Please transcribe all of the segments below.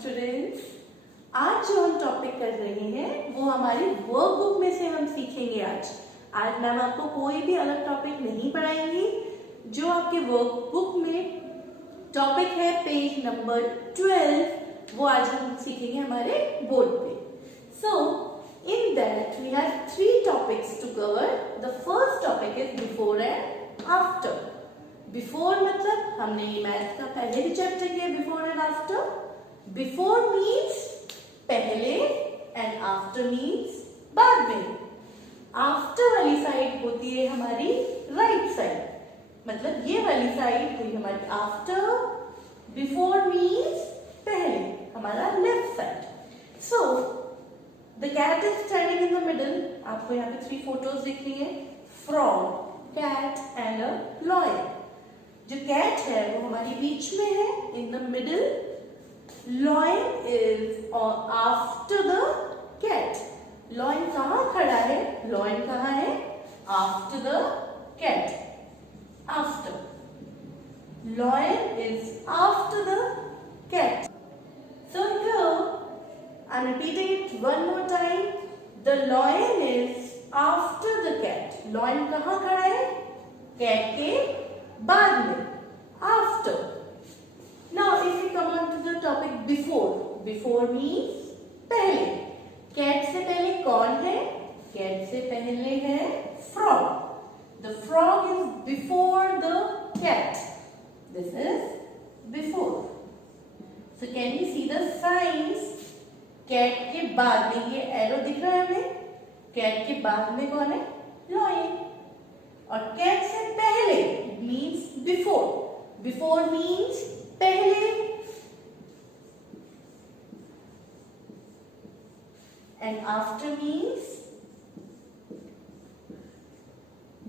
Students, आज जो हम टॉपिक कर रहे हैं वो हमारी वर्कबुक में से हम सीखेंगे। आज मैम आपको कोई भी अलग टॉपिक नहीं पढ़ाएंगी। जो आपके वर्कबुक में टॉपिक है पेज नंबर 12 वो आज हम सीखेंगे हमारे बोर्ड पे। So in that we have 3 topics to cover. The first topic is before and after. Before मतलब हमने ये मैथ का पहले भी चैप्टर किया, before and after. Before means पहले एंड आफ्टर मीन्स बाद में। आफ्टर वाली साइड होती है हमारी राइट साइड, मतलब ये वाली साइड हुई हमारी आफ्टर। बिफोर मीन्स पहले, हमारा left side. So the cat is standing in the middle. आपको यहाँ पे 3 फोटोज दिख रही है, frog, cat and a lion. जो कैट है वो हमारी बीच में है, in the middle. Lion is after the cat. Lion कहाँ खड़ा है? लॉयन कहाँ है? After the cat. After, lion is after the cat. So here I'm repeating it one more time. The lion is after the cat. Lion कहाँ खड़ा है? cat के बाद में, after. Now if we come on to the topic before. Before means पहले। cat से पहले कौन है? cat से पहले है frog. The frog is before the cat. This is before. So can you see the signs? Cat के बाद में ये एरो दिख रहा है हमें। cat के बाद में कौन है? Lion. और cat से पहले means before. Before means पहले and after means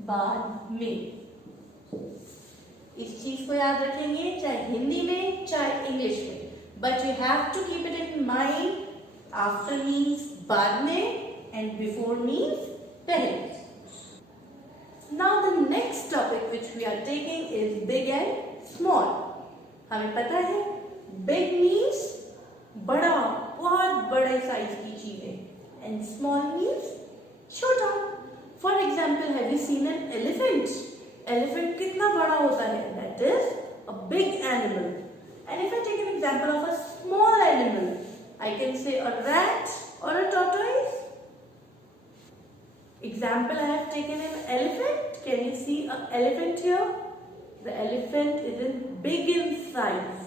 बाद में। इस चीज को याद रखेंगे, चाहे हिंदी में चाहे इंग्लिश में, but you have to keep it in mind. After means बाद में एंड बिफोर मीन्स पहले। Now the next topic which we are taking is big and small. हमें पता है बिग मीन्स बड़ा, बहुत बड़े साइज की चीजें, एंड स्मॉल मीन्स छोटा। For example, have you seen an elephant? Elephant कितना बड़ा होता है? That is a big animal. And if I take an example of a small animal, I can say a rat और a tortoise. Example, I have taken an elephant. Can you see an elephant here? The elephant is big in size.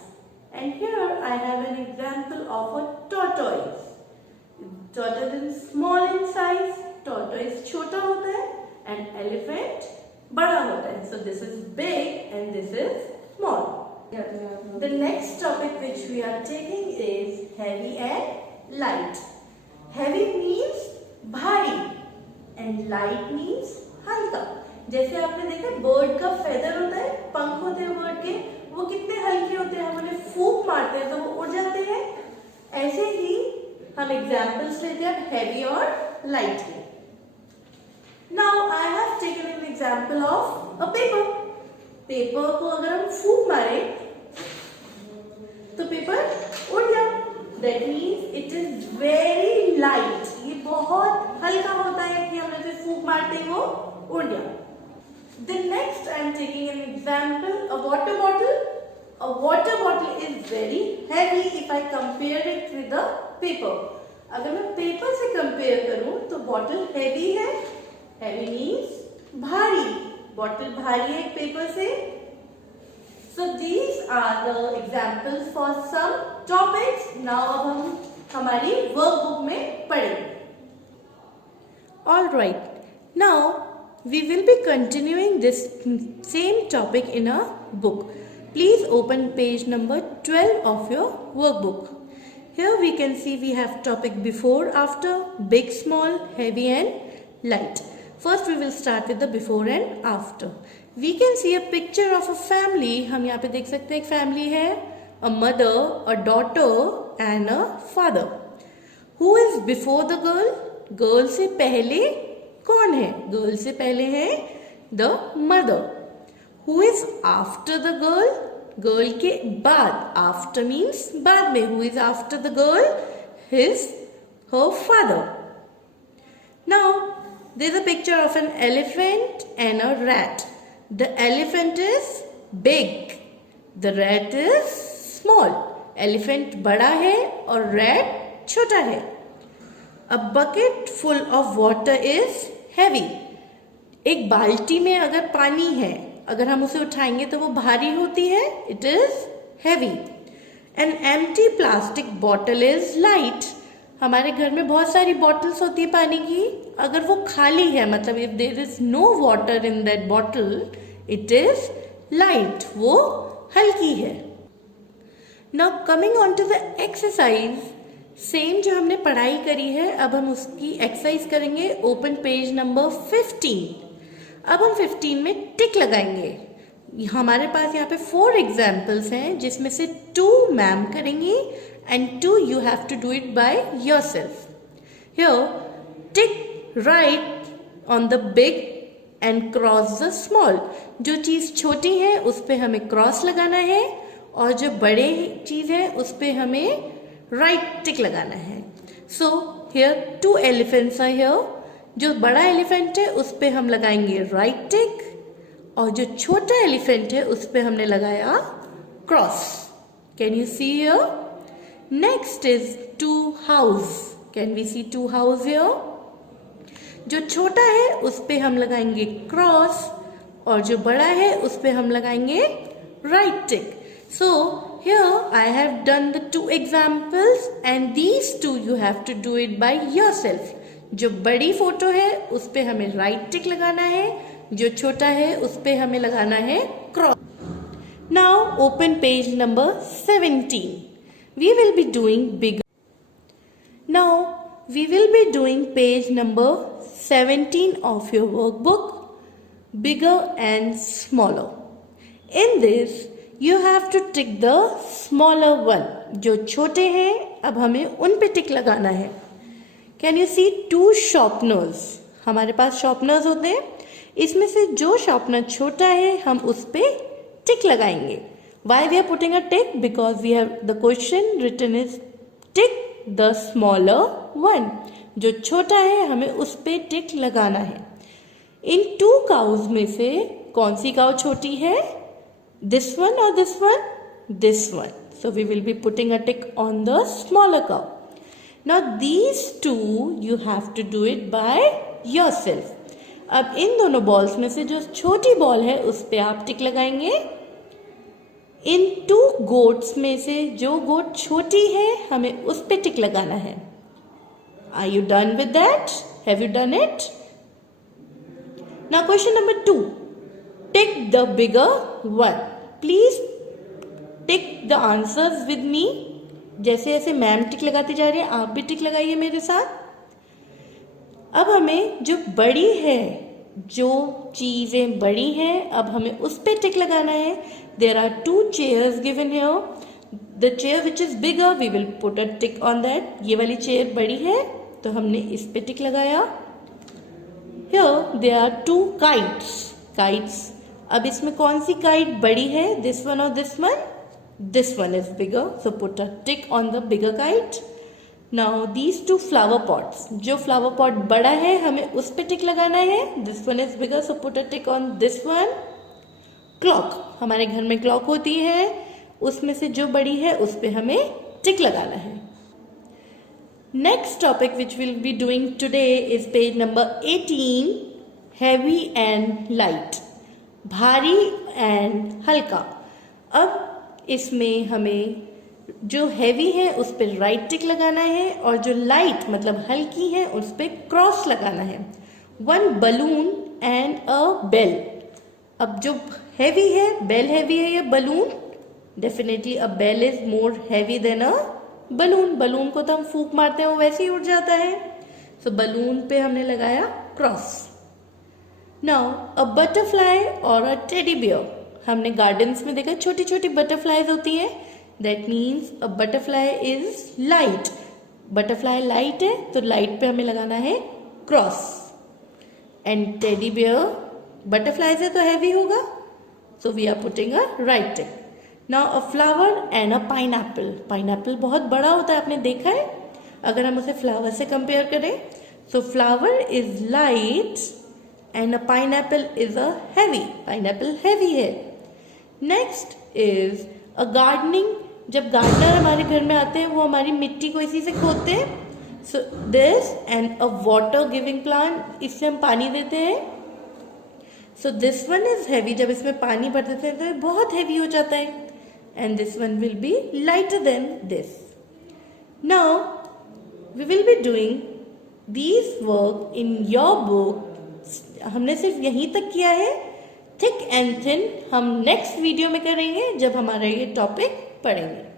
And here I have an example of a tortoise. Tortoise is small in size. Tortoise छोटा होता है and elephant बड़ा होता है. So this is big and this is small. The next topic which we are taking is heavy and light. Heavy means भारी and light means हल्का। जैसे आपने देखा बर्ड का फेदर होता है, पंख होते हैं बर्ड के, वो कितने हल्के होते हैं, हम उन्हें फूंक मारते हैं तो वो उड़ जाते हैं। ऐसे ही हम एग्जाम्पल्स लेते हैं हैवी और लाइट के। Now I have taken an example of a paper. Paper को अगर हम फूंक मारे तो पेपर उड़ गया। That means it is very light. ये बहुत हल्का होता है कि हम इसे फूंक मारते ही वो उड़ गया। The next I am taking an example, a water bottle. A water bottle is very heavy if I compare it with the paper. अगर मैं पेपर से कंपेयर करूं तो बॉटल हैवी है। हैवी मीन्स भारी, बॉटल भारी है पेपर से। So these are the examples for some topics. Now अब हम हमारी वर्कबुक में पढ़ेंगे। All right. Now we will be continuing this same topic in a book. Please open page number 12 of your workbook. Here we can see we have topic before, after, big, small, heavy and light. First we will start with the before and after. We can see a picture of a family. हम यहाँ पे देख सकते हैं एक family है, a mother, a daughter and a father. Who is before the girl? Girl से पहले कौन है? गर्ल से पहले है the mother. Who is after the girl? Girl के बाद, आफ्टर मीन्स बाद में. Who is after the girl? His her father. Now there is a picture of an elephant and a rat. The elephant is big, the rat is small. Elephant बड़ा है और rat छोटा है. A bucket full of water is heavy. एक बाल्टी में अगर पानी है, अगर हम उसे उठाएंगे तो वो भारी होती है. It is heavy. An empty plastic bottle is light. हमारे घर में बहुत सारी बॉटल्स होती है पानी की. अगर वो खाली है, मतलब if there is no water in that bottle, it is light, वो हल्की है. Now coming on to the exercise, same जो हमने पढ़ाई करी है, अब हम उसकी एक्सरसाइज करेंगे. Open page number 15. अब हम 15 में टिक लगाएंगे. हमारे पास यहाँ पे 4 एग्जाम्पल्स हैं, जिसमें से 2 मैम करेंगी and 2 you have to do it by yourself. Here, tick right on the big and cross the small. जो चीज छोटी है उस पे हमें क्रॉस लगाना है, और जो बड़े चीज है उस पे हमें राइट टिक लगाना है. So here 2 elephants are here. जो बड़ा एलिफेंट है उस पे हम लगाएंगे राइट टिक, और जो छोटा एलिफेंट है उस पे हमने लगाया cross. Can you see here? Next is 2 house. Can we see 2 house here? जो छोटा है उस पे हम लगाएंगे क्रॉस, और जो बड़ा है उस पे हम लगाएंगे right tick. So here I have done the 2 examples and these 2 you have to do it by yourself. जो बड़ी फोटो है उस पे हमें राइट टिक लगाना है, जो छोटा है उस पे हमें लगाना है cross. Now open page number 17. We will be doing bigger. Now we will be doing page number 17 of your workbook, bigger and smaller. In this you have to tick the smaller one. जो छोटे हैं अब हमें उन पे टिक लगाना है. Can you see 2 sharpeners? हमारे पास sharpeners होते हैं. इसमें से जो sharpener छोटा है हम उस पे टिक लगाएंगे. Why we are putting a tick? Because we have the question written is tick the smaller one. जो छोटा है हमें उस पे टिक लगाना है. इन 2 cows में से कौन सी काउ छोटी है? This one or this one? This one. So we will be putting a tick on the smaller cow. Now these 2 you have to do it by yourself. अब इन दोनों बॉल्स में से जो छोटी बॉल है उस पे आप टिक लगाएंगे. इन 2 गोट्स में से जो गोट छोटी है हमें उस पे टिक लगाना है. Are you done with that? Have you done it? Now question number 2. Tick the bigger one. Please tick the answers with me. जैसे जैसे मैम टिक लगाती जा रही है आप भी टिक लगाइए मेरे साथ. अब हमें जो बड़ी है, जो चीजें बड़ी हैं, अब हमें उस पे टिक लगाना है. There are 2 chairs given here. The chair which is bigger, we will put a tick on that. ये वाली चेयर बड़ी है तो हमने इस पे टिक लगाया. Here there are 2 kites. Kites. अब इसमें कौन सी काइट बड़ी है? This one or this one? This one is bigger. So put a tick on the bigger kite. Now these 2 flower pots. जो flower pot बड़ा है हमें उस पे टिक लगाना है. This one is bigger, so put a tick on this one. Clock, हमारे घर में क्लॉक होती है, उसमें से जो बड़ी है उस पे हमें टिक लगाना है. Next topic which will be doing today is page number 18, heavy and light. भारी एंड हल्का. अब इसमें हमें जो हैवी है उस पे राइट टिक लगाना है, और जो लाइट मतलब हल्की है उस पे क्रॉस लगाना है. 1 बलून एंड अ बेल. अब जो हैवी है, बेल हैवी है या balloon? Definitely a bell is more heavy than a balloon. Balloon को तो हम फूंक मारते हैं वो वैसे ही उड़ जाता है. सो बलून पे हमने लगाया क्रॉस. नाउ अ बटरफ्लाई और अ टेडी बियर. हमने गार्डन्स में देखा छोटी छोटी बटरफ्लाईज होती हैं. That means a butterfly is light. Butterfly light है तो लाइट पे हमें लगाना है cross. And teddy bear butterflies है तो हैवी होगा, so we are putting a right tick. Now a flower and a pineapple. Pineapple बहुत बड़ा होता है, आपने देखा है. अगर हम उसे फ्लावर से कंपेयर करें, so flower is light and a pineapple is a heavy. Pineapple heavy है. Next is a gardening. जब गार्डनर हमारे घर में आते हैं, वो हमारी मिट्टी को इसी से खोदते हैं. So this and a water giving plant, इससे हम पानी देते हैं. So this one is heavy. जब इसमें पानी भर देते हैं तो ये बहुत हैवी हो जाता है. And this one will be lighter than this. Now we will be doing these work in your book. हमने सिर्फ यहीं तक किया है. थिक एंड थिन हम नेक्स्ट वीडियो में करेंगे, जब हमारा ये टॉपिक पढ़ेंगे.